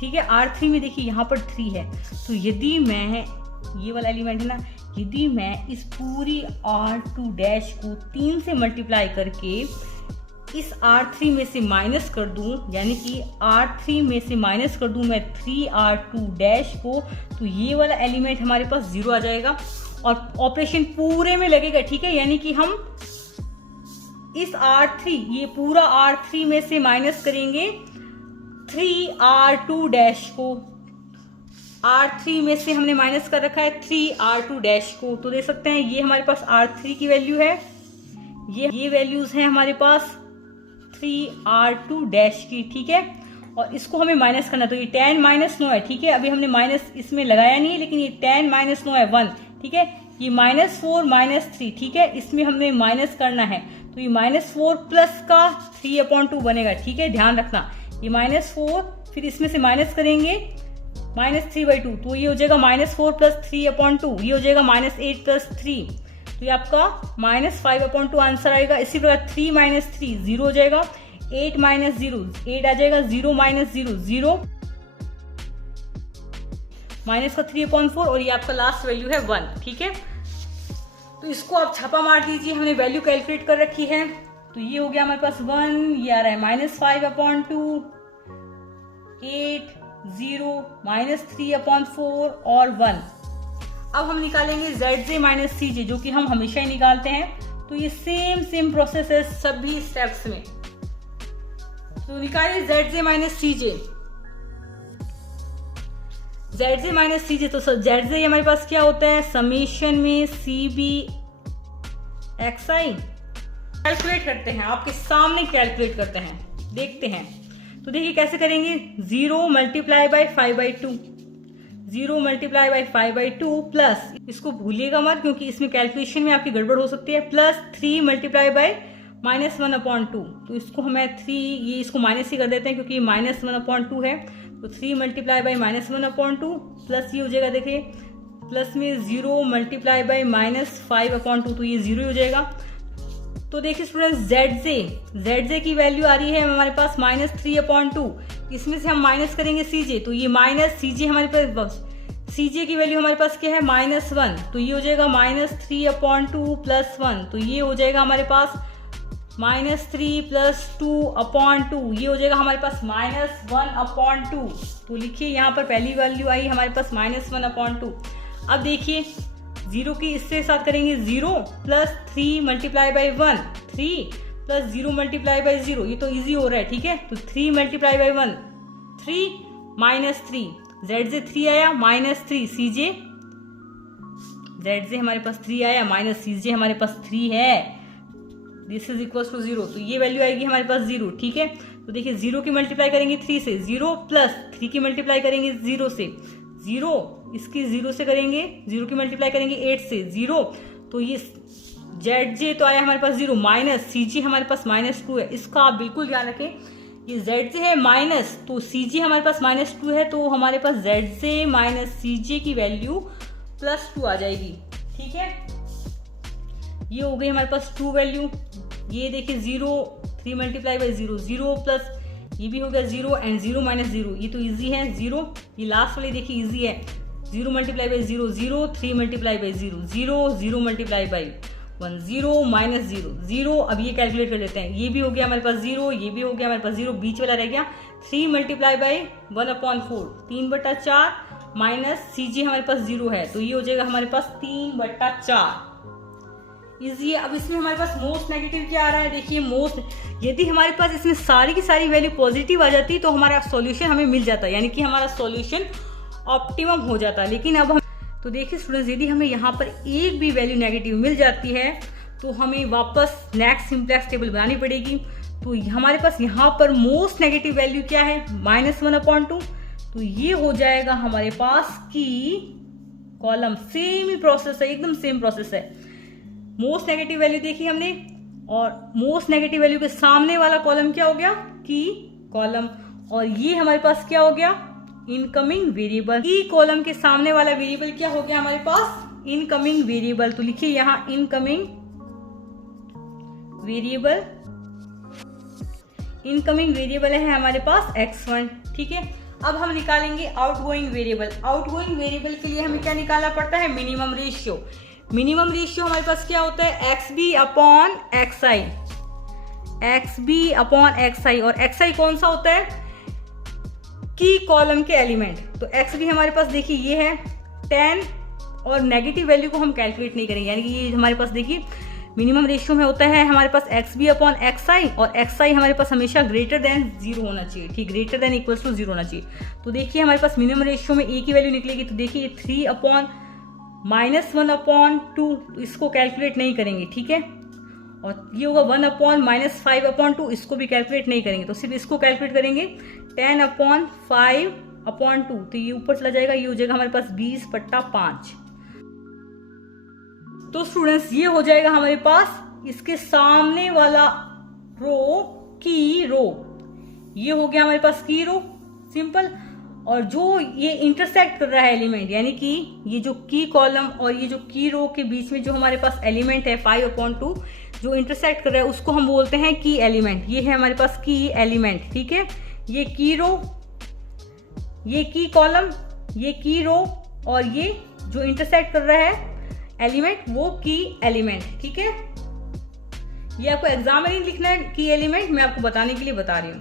ठीक है। R3 में देखिए यहाँ पर 3 है, तो यदि मैं ये वाला एलिमेंट है ना, यदि मैं इस पूरी R2 डैश को 3 से मल्टीप्लाई करके इस R3 में से माइनस कर दूं, यानी कि R3 में से माइनस कर दूं मैं 3R2 डैश को, तो ये वाला एलिमेंट हमारे पास 0 आ जाएगा और ऑपरेशन पूरे में लगेगा, ठीक है। यानी कि हम इस R3, ये पूरा R3 में से माइनस करेंगे 3R2 डैश को। R3 में से हमने माइनस कर रखा है 3R2 डैश को, तो देख सकते हैं ये हमारे पास R3 की वैल्यू है, ये वैल्यूज हैं हमारे पास 3R2 डैश की, ठीक है। और इसको हमें माइनस करना, तो ये 10 - 9 है, ठीक है। अभी हमने माइनस इसमें लगाया नहीं है, लेकिन ये 10 - 9 है 1, ठीक है। ये -4 - 3, ठीक है, इसमें हमने माइनस करना है, तो ये -4 प्लस का 3/2 बनेगा, ठीक है, ध्यान रखना। ये -4, फिर इसमें से माइनस करेंगे -3/2, तो ये हो जाएगा -4 + 3/2, ये हो जाएगा -8 + 3, तो ये आपका -5/2 आंसर आएगा। इसी प्रकार 3 - 3 0 हो जाएगा, 8 - 0 8 आ जाएगा, 0 - 0 0, माइनस का 3/4 और ये आपका लास्ट वैल्यू है 1, ठीक है। तो इसको आप छापा मार दीजिए, हमने वैल्यू कैलकुलेट कर रखी है। तो ये हो गया हमारे पास 1, ये आ रहा है -5/2, 8 0 -3/4 और 1। अब हम निकालेंगे ZJ - CJ, जो कि हम हमेशा ही निकालते हैं। तो ये सेम प्रोसेस है सभी स्टेप्स में। तो निकालिए ZJ - CJ। ZJ - CJ, तो ZJ हमारे पास क्या होता है, समेशन में CBXI कैलकुलेट करते हैं, आपके सामने कैलकुलेट करते हैं, देखते हैं। तो देखिए कैसे करेंगे, 0 × 5/2, 0 × 5/2 प्लस, इसको भूलिएगा मत क्योंकि इसमें कैलकुलेशन में आपकी गड़बड़ हो सकती है, प्लस 3 × -1/2। तो इसको हमें 3, ये इसको माइनस ही कर देते हैं क्योंकि ये -1/2 है। तो 3 × -1/2 प्लस ये हो जाएगा, देखिए प्लस में 0 × -5/2, तो ये 0 ही हो जाएगा। तो देखिए स्टूडेंट्स, ZJ की वैल्यू आ रही है हमारे पास -3/2, इसमें से हम माइनस करेंगे CJ, तो ये -CJ हमारे पास, CJ की वैल्यू हमारे पास क्या है -1, तो ये हो जाएगा -3/2 + 1, तो ये हो जाएगा हमारे पास -3 + 2/2, ये हो जाएगा हमारे पास -1/2। तो लिखिए यहाँ पर पहली वैल्यू आई हमारे पास -1/2। अब देखिए 0 की इससे साथ करेंगे, 0 + 3 × 1, 3 + 0 × 0, ये तो इजी हो रहा है, ठीक है। तो 3 × 1 3 -3, ZJ 3 आया, -3 CJ, ZJ हमारे पास 3 आया, -CJ हमारे पास 3 है, दिस इज इक्वल टू 0, तो ये वैल्यू आएगी हमारे पास 0, ठीक है। तो देखिए 0 की मल्टीप्लाई करेंगे 3 से, 0 प्लस 3 की मल्टीप्लाई करेंगे 0 से, 0 इसकी 0 से करेंगे, 0 की मल्टीप्लाई करेंगे 8 से, 0, तो ये ZJ तो आया हमारे पास 0, माइनस CJ हमारे पास -2 है, इसका आप बिल्कुल ध्यान रखें। ये ZJ है माइनस, तो CJ हमारे पास -2 है, तो हमारे पास ZJ - CJ की वैल्यू +2 आ जाएगी, ठीक है। ये हो गई हमारे पास 2 वैल्यू। ये देखिए 0, 3 × 0, 0 प्लस ये भी हो गया 0 एंड 0 - 0, ये तो इजी है 0। ये लास्ट वाली देखिए इजी है, 0 × 0 0, 3 × 0 0, 0 × 1 0 -0 0। अब ये कैलकुलेट कर लेते हैं, ये भी हो गया हमारे पास 0, ये भी हो गया हमारे पास 0, बीच वाला रह गया 3 × 1/4, 3/4 माइनस CJ हमारे पास 0 है, तो ये हो जाएगा हमारे पास 3/4, इजी है। अब इसमें हमारे पास मोस्ट नेगेटिव क्या आ रहा है, देखिए मोस्ट, यदि हमारे पास इसमें सारी की सारी वैल्यू पॉजिटिव आ जाती तो हमारा सॉल्यूशन हमें मिल जाता, यानी कि हमारा सॉल्यूशन ऑप्टिमम हो जाता। लेकिन अब हम तो देखिए स्टूडेंट्स, यदि हमें यहाँ पर एक भी वैल्यू नेगेटिव मिल जाती है तो हमें वापस नेक्स्ट सिंप्लेक्स टेबल बनानी पड़ेगी। तो हमारे पास यहाँ पर मोस्ट नेगेटिव वैल्यू क्या है, -1/2, तो ये हो जाएगा हमारे पास की कॉलम, सेम ही प्रोसेस है, एकदम सेम प्रोसेस है। मोस्ट नेगेटिव वैल्यू देखी हमने और मोस्ट नेगेटिव वैल्यू के सामने वाला कॉलम क्या हो गया, की कॉलम, और ये हमारे पास क्या हो गया, इनकमिंग वेरिएबल। की कॉलम के सामने वाला वेरिएबल क्या हो गया हमारे पास, इनकमिंग वेरिएबल। तो लिखिए यहां इनकमिंग वेरिएबल, इनकमिंग वेरिएबल है हमारे पास x1, ठीक है। अब हम निकालेंगे आउटगोइंग वेरिएबल। आउटगोइंग वेरिएबल के लिए हमें क्या निकालना पड़ता है, मिनिमम रेशियो। मिनिमम रेशियो हमारे पास क्या होता है, xb upon xi, xb upon xi, और xi कौन सा होता है, की कॉलम के एलिमेंट। तो xb हमारे पास देखिए ये है 10, और नेगेटिव वैल्यू को हम कैलकुलेट नहीं करेंगे, यानी कि ये हमारे पास देखिए मिनिमम रेशियो में होता है हमारे पास xb अपॉन xi, और xi हमारे पास हमेशा ग्रेटर देन 0 होना चाहिए, ठीक, ग्रेटर देन इक्वल्स टू 0 होना चाहिए। तो देखिए हमारे पास मिनिमम रेशियो में a की वैल्यू निकलेगी, तो देखिए 3 अपॉन -1 अपॉन 2, तो इसको कैलकुलेट नहीं करेंगे, ठीक है। और ये होगा 1 अपॉन -5 अपॉन 2, इसको भी कैलकुलेट नहीं करेंगे, तो सिर्फ इसको कैलकुलेट करेंगे 10 अपॉन 5 अपॉन 2, तो ये ऊपर चला जाएगा, ये हो जाएगा हमारे पास 20/5। तो स्टूडेंट्स ये हो जाएगा हमारे पास इसके सामने वाला रो, की रो, ये हो गया हमारे पास की रो, सिंपल। और जो ये इंटरसेक्ट कर रहा है एलिमेंट, यानी कि ये जो की कॉलम और ये जो की रो के बीच में जो हमारे पास एलिमेंट है 5/2 जो इंटरसेक्ट कर रहा है, उसको हम बोलते हैं की एलिमेंट। ये है हमारे पास की एलिमेंट, ठीक है। ये की रो, ये की कॉलम, ये की रो, और ये जो इंटरसेक्ट कर रहा है एलिमेंट वो की एलिमेंट, ठीक है। ये आपको एग्जाम में नहीं लिखना है की एलिमेंट, मैं आपको बताने के लिए बता रही हूं।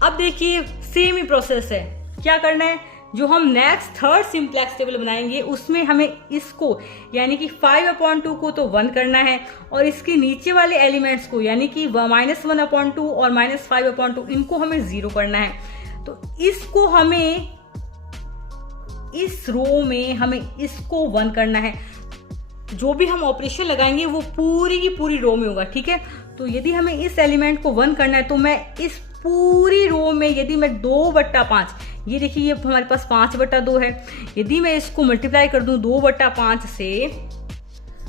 अब देखिए सेम ही प्रोसेस है, क्या करना है, जो हम नेक्स्ट थर्ड सिंप्लेक्स टेबल बनाएंगे उसमें हमें इसको यानी कि 5/2 को तो 1 करना है, और इसके नीचे वाले एलिमेंट्स को यानी कि -1/2 और -5/2 इनको हमें 0 करना है। तो इसको हमें इस रो में हमें इसको 1 करना है। जो भी हम ऑपरेशन लगाएंगे वो पूरी की पूरी रो में होगा, ठीक है। तो यदि हमें इस एलिमेंट को 1 करना है तो मैं इस पूरी रो में यदि मैं 2/5, ये देखिए ये हमारे पास 5/2 है, यदि मैं इसको मल्टीप्लाई कर दूं 2/5 से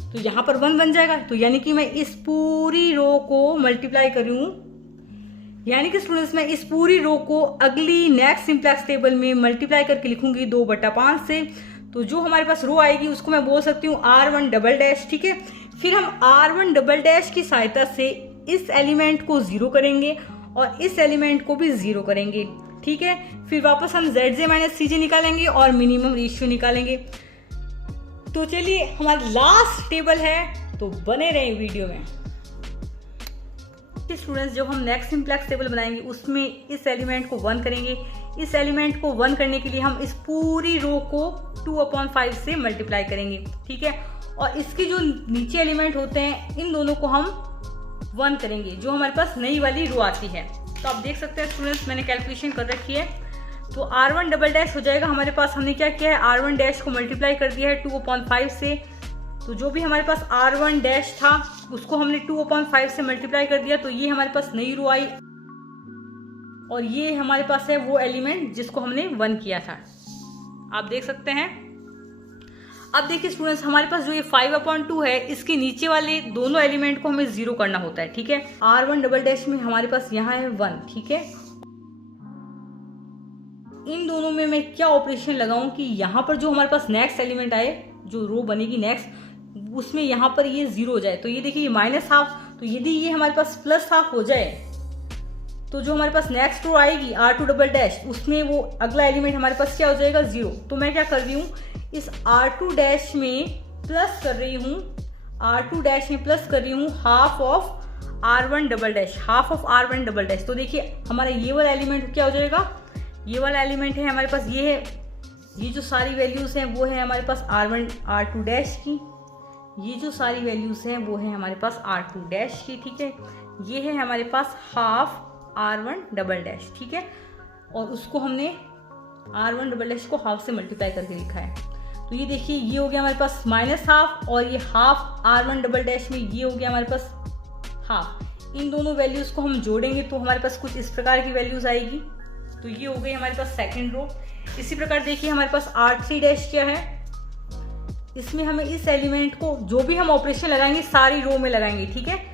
तो यहाँ पर 1 बन जाएगा। तो यानी कि मैं इस पूरी रो को मल्टीप्लाई करूं, यानी कि स्टूडेंट्स मैं इस पूरी रो को अगली नेक्स्ट सिंप्लेक्स टेबल में मल्टीप्लाई करके लिखूंगी 2/5 से। तो जो हमारे पास रो आएगी उसको मैं बोल सकती हूँ r1 ठीक है। फिर हम r1 की सहायता से इस एलिमेंट को 0 करेंगे और इस एलिमेंट को भी 0 करेंगे, ठीक है। फिर वापस हम zj माइनस cj निकालेंगे और मिनिमम रेशियो निकालेंगे। तो चलिए हमारी लास्ट टेबल है, तो बने रहें वीडियो में। स्टूडेंट्स जब हम नेक्स्ट सिंप्लेक्स टेबल बनाएंगे उसमें इस एलिमेंट को 1 करेंगे। इस एलिमेंट को 1 करने के लिए हम इस पूरी रो को 2/5 से मल्टीप्लाई करेंगे, ठीक है। और इसके जो नीचे एलिमेंट होते हैं इन दोनों को हम 1 करेंगे, जो हमारे पास नई वाली रो आती है। तो आप देख सकते हैं स्टूडेंट्स मैंने कैलकुलेशन कर रखी है। तो r1 हो जाएगा हमारे पास, हमने क्या किया है r1 को मल्टीप्लाई कर दिया है 2/5 से। तो जो भी हमारे पास r1 था उसको हमने 2/5 से मल्टीप्लाई कर दिया, तो ये हमारे पास नई रो आई और ये हमारे पास है वो एलिमेंट जिसको हमने 1 किया था, आप देख सकते हैं। अब देखिए स्टूडेंट्स हमारे पास जो ये 5/2 है इसके नीचे वाले दोनों एलिमेंट को हमें 0 करना होता है, ठीक है। r1 में हमारे पास यहाँ है 1, ठीक है। इन दोनों में मैं क्या ऑपरेशन लगाऊं कि यहाँ पर जो हमारे पास नेक्स्ट एलिमेंट आए, जो रो बनेगी नेक्स्ट, उसमें यहाँ पर ये 0 हो जाए। तो ये देखिए -12, तो यदि ये हमारे पास +12 हो जाए तो जो हमारे पास नेक्स्ट रो आएगी r2 उसमें वो अगला एलिमेंट हमारे पास क्या हो जाएगा 0। तो मैं क्या कर रही हूँ इस r2 में प्लस कर रही हूँ, r2 में प्लस कर रही हूँ हाफ ऑफ r1 तो देखिए हमारा ये वाला एलिमेंट क्या हो जाएगा, ये वाला एलिमेंट है हमारे पास, ये है, ये जो सारी वैल्यूज हैं वो है हमारे पास r2 की, ये जो सारी वैल्यूज हैं वो है हमारे पास r2 की, ठीक है। ये है हमारे पास हाफ r1 ठीक है, और उसको हमने r1 को हाफ से मल्टीप्लाई करके लिखा है। तो ये देखिए ये हो गया हमारे पास -12 और ये हाफ r1 में ये हो गया हमारे पास हाफ। इन दोनों वैल्यूज को हम जोड़ेंगे तो हमारे पास कुछ इस प्रकार की वैल्यूज आएगी। तो ये हो गई हमारे पास सेकंड रो। इसी प्रकार देखिए हमारे पास r3 क्या है, इसमें हमें इस एलिमेंट को जो भी हम ऑपरेशन लगाएंगे सारी रो में लगाएंगे, ठीक है।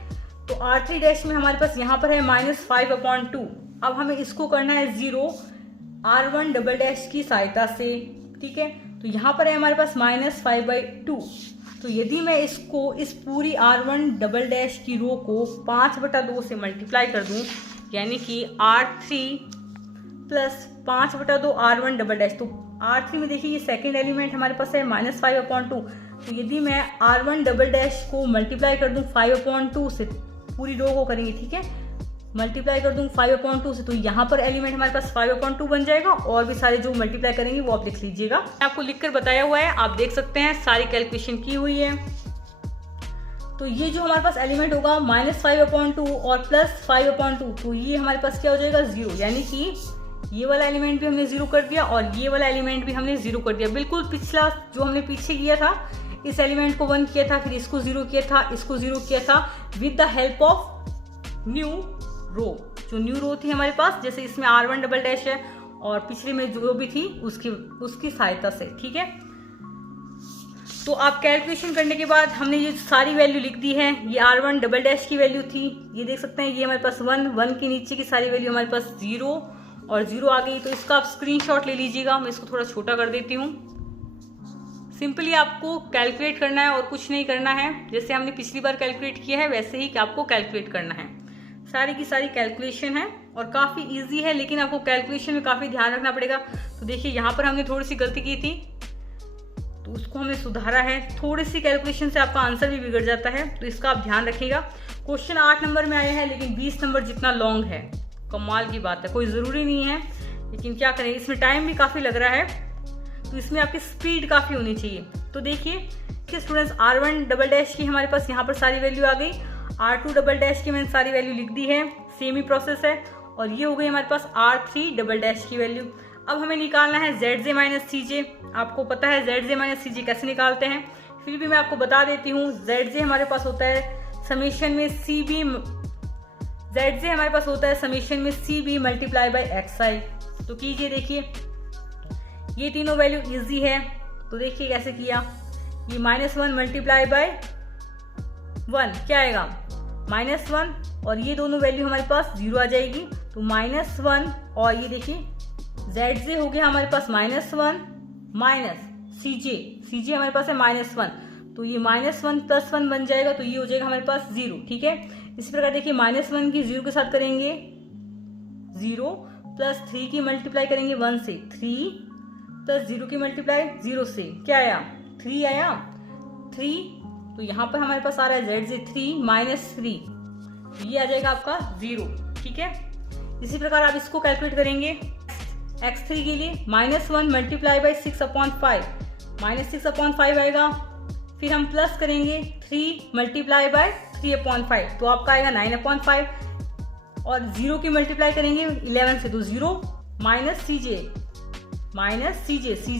तो R3 डैश में हमारे पास यहाँ पर है -5/2। अब हमें इसको करना है 0 R1 डबल डैश की सहायता से, ठीक है। तो यहाँ पर है हमारे पास -5/2। तो यदि मैं इसको इस पूरी R1 डबल डैश की रो को 5/2 से मल्टीप्लाई कर दूँ, यानी कि R3 plus 5/2 R1 double dash, तो R3 में देखिए ये सेकेंड एलिमेंट हमारे पास है -5/2। तो यदि मैं R1 डबल डैश को मल्टीप्लाई कर दूं 5/2 से, पूरी रो को करेंगे, ठीक है, मल्टीप्लाई कर दूं 5/2 से, तो यहाँ पर एलिमेंट हमारे पास 5/2 बन जाएगा। और भी सारे जो मल्टीप्लाई करेंगे वो आप लिख लीजिएगा, आपको लिखकर बताया हुआ है, आप देख सकते हैं, सारी कैलकुलेशन की हुई है। तो ये जो हमारे पास एलिमेंट होगा -5/2 और +5/2, तो ये हमारे पास क्या हो जाएगा 0, यानी कि ये वाला एलिमेंट भी हमने 0 कर दिया और ये वाला एलिमेंट भी हमने 0 कर दिया। बिल्कुल पिछला जो हमने पीछे किया था, इस एलिमेंट को 1 किया था, फिर इसको 0 किया था, इसको 0 किया था with the help of new row. जो न्यू रो थी हमारे पास, जैसे इसमें R1 डबल डैश है और पिछले में जो भी थी उसकी सहायता से, ठीक है। तो आप कैलकुलेशन करने के बाद हमने ये सारी वैल्यू लिख दी है। ये R1 डबल डैश की वैल्यू थी, ये देख सकते हैं, ये हमारे पास 1 के नीचे की सारी वैल्यू हमारे पास 0 और 0 आ गई। तो इसका आप स्क्रीनशॉट ले लीजिएगा, मैं इसको थोड़ा छोटा कर देती हूँ। सिंपली आपको कैलकुलेट करना है और कुछ नहीं करना है, जैसे हमने पिछली बार कैलकुलेट किया है वैसे ही आपको कैलकुलेट करना है। सारी की सारी कैलकुलेशन है और काफ़ी इजी है, लेकिन आपको कैलकुलेशन में काफ़ी ध्यान रखना पड़ेगा। तो देखिए यहाँ पर हमने थोड़ी सी गलती की थी, तो उसको हमने सुधारा है। थोड़ी सी कैलकुलेशन से आपका आंसर भी बिगड़ जाता है, तो इसका आप ध्यान रखिएगा। क्वेश्चन 8 नंबर में आया है, लेकिन 20 नंबर जितना लॉन्ग है, कमाल की बात है। कोई ज़रूरी नहीं है, लेकिन क्या करें, इसमें टाइम भी काफ़ी लग रहा है, तो इसमें आपकी स्पीड काफ़ी होनी चाहिए। तो देखिए कि स्टूडेंट्स, R1 डबल डैश की हमारे पास यहाँ पर सारी वैल्यू आ गई, R2 डबल डैश की मैंने सारी वैल्यू लिख दी है, सेम ही प्रोसेस है। और ये हो गई हमारे पास R3 डबल डैश की वैल्यू। अब हमें निकालना है ZJ माइनस CJ। आपको पता है ZJ माइनस CJ कैसे निकालते हैं, फिर भी मैं आपको बता देती हूँ। ZJ हमारे पास होता है समेशन में CB, ZJ हमारे पास होता है समेशन में CB मल्टीप्लाई बाई XI। तो कीजिए, देखिए ये तीनों वैल्यू इजी है, तो देखिए कैसे किया। ये -1 मल्टीप्लाई बाय 1 क्या आएगा -1, और ये दोनों वैल्यू हमारे पास 0 आ जाएगी। तो -1 और ये देखिए ZJ हो गया हमारे पास -1 माइनस CJ हमारे पास है -1, तो ये -1 + 1 बन जाएगा, तो ये हो जाएगा हमारे पास 0, ठीक है। इसी प्रकार देखिए -1 की 0 के साथ करेंगे 0 प्लस 3 की मल्टीप्लाई करेंगे 1 से, 3 प्लस 0 की मल्टीप्लाई 0 से, क्या आया 3 आया 3। तो यहाँ पर हमारे पास आ रहा है ZJ 3 माइनस 3, ये आ जाएगा आपका 0, ठीक है। इसी प्रकार आप इसको कैलकुलेट करेंगे x3 के लिए, -1 मल्टीप्लाई बाई 6/5, -6/5 आएगा। फिर हम प्लस करेंगे 3 मल्टीप्लाई बाय 3/5, तो आपका आएगा 9/5, और 0 की मल्टीप्लाई करेंगे 11 से, तो 0 माइनस CJ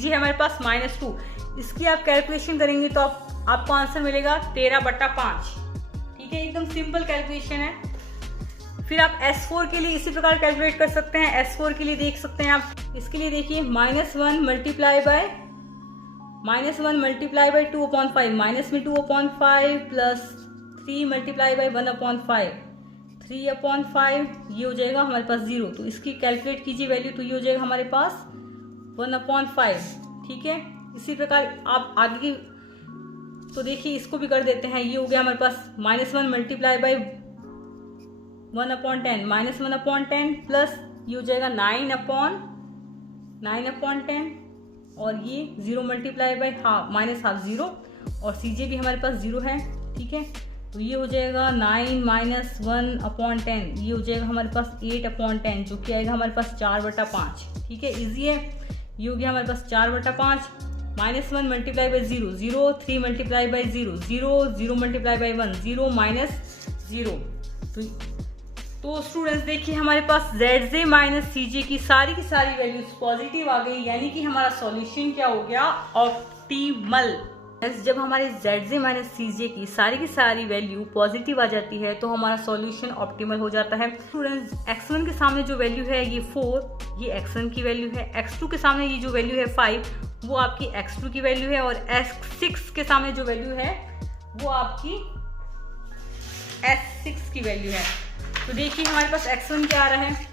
है हमारे पास -2। इसकी आप कैलकुलेशन करेंगे तो आपको आंसर मिलेगा 13/5, ठीक है। एकदम सिंपल कैलकुलेशन है। फिर आप S4 के लिए इसी प्रकार कैलकुलेट कर सकते हैं। S4 के लिए देख सकते हैं आप, इसके लिए देखिए -1 मल्टीप्लाई बाय 2/5, माइनस में 2/5 प्लस 3 मल्टीप्लाई बाय 1/5, 3/5, ये हो जाएगा हमारे पास 0। तो इसकी कैलकुलेट कीजिए वैल्यू, तो ये हो जाएगा हमारे पास 1/5, ठीक है। इसी प्रकार आप आगे की, तो देखिए इसको भी कर देते हैं। ये हो गया हमारे पास -1 मल्टीप्लाई बाय 1/10, -1/10 प्लस ये हो जाएगा 9/10, और ये 0 मल्टीप्लाई बाय -हाफ 0, और CJ भी हमारे पास 0 है, ठीक है। तो ये हो जाएगा 9 - 1/10, ये हो जाएगा हमारे पास 8/10, जो कि आएगा हमारे पास 4/5, ठीक है। इजी है, ये हो गया हमारे पास 4/5, -1 multiply by 0, 0, 3 multiply by 0, 0, 0 multiply by 1, 0 minus 0। तो स्टूडेंट्स देखिए हमारे पास ZJ माइनस CJ की सारी वैल्यूज पॉजिटिव आ गई, यानी कि हमारा सॉल्यूशन क्या हो गया, ऑप्टिमल। जब हमारे ZJ माइनस CJ की सारी वैल्यू पॉजिटिव आ जाती है तो हमारा सॉल्यूशन ऑप्टिमल हो जाता है। स्टूडेंट्स x1 के सामने जो वैल्यू है ये 4, ये x1 की वैल्यू है। x2 के सामने ये जो वैल्यू है 5, वो आपकी x2 की वैल्यू है, और x6 के सामने जो वैल्यू है वो आपकी S6 की वैल्यू है। तो देखिए हमारे पास x1 क्या आ रहा है,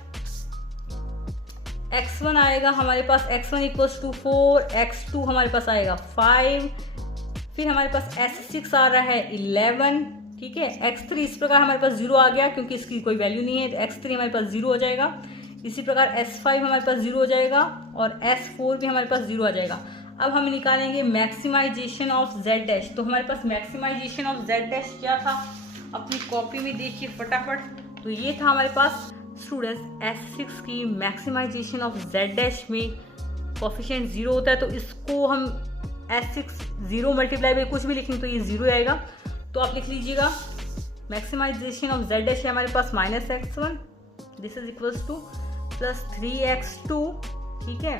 x1 आएगा हमारे पास x1 इक्वल्स टू 4, x2 हमारे पास आएगा 5, फिर हमारे पास S6 आ रहा है 11, ठीक है। x3 इस प्रकार हमारे पास 0 आ गया क्योंकि इसकी कोई वैल्यू नहीं है, तो x3 हमारे पास 0 हो जाएगा। इसी प्रकार S5 हमारे पास 0 हो जाएगा और S4 भी हमारे पास 0 आ जाएगा। अब हम निकालेंगे मैक्सिमाइजेशन ऑफ z डैश। तो हमारे पास मैक्सिमाइजेशन ऑफ z डैश क्या था, अपनी कॉपी में देखिए फटाफट। तो ये था हमारे पास स्टूडेंट्स S6 की मैक्सिमाइजेशन ऑफ z डैश में कोफिशिएंट 0 होता है, तो इसको हम S6 0 मल्टीप्लाई बाई कुछ भी लिखेंगे तो ये 0 आएगा। तो आप लिख लीजिएगा मैक्सिमाइजेशन ऑफ z डैश है हमारे पास -x1, this is equals to +3x2, ठीक है,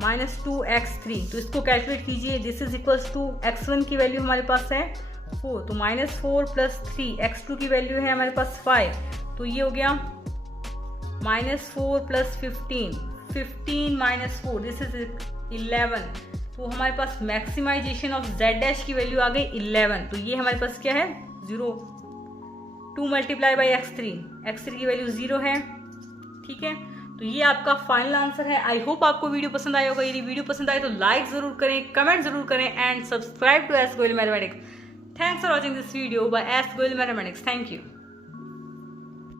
-2x3। तो इसको कैलकुलेट कीजिए, this is equals to x1 की वैल्यू हमारे पास है 4, तो -4 + 3, x2 की वैल्यू है हमारे पास 5, तो ये हो गया -4 + 15, 15 - 4, दिस इज 11। तो हमारे पास मैक्सिमाइजेशन ऑफ z डैश की वैल्यू आ गई 11। तो ये हमारे पास क्या है 0, 2 मल्टीप्लाई बाई x3 की वैल्यू 0 है, ठीक है। तो ये आपका फाइनल आंसर है। आई होप आपको वीडियो पसंद आया होगा। यदि वीडियो पसंद आए तो लाइक जरूर करें, कमेंट जरूर करें and subscribe to S Goyal mathematics. Thanks for watching this video by S Goyal mathematics. Thank you.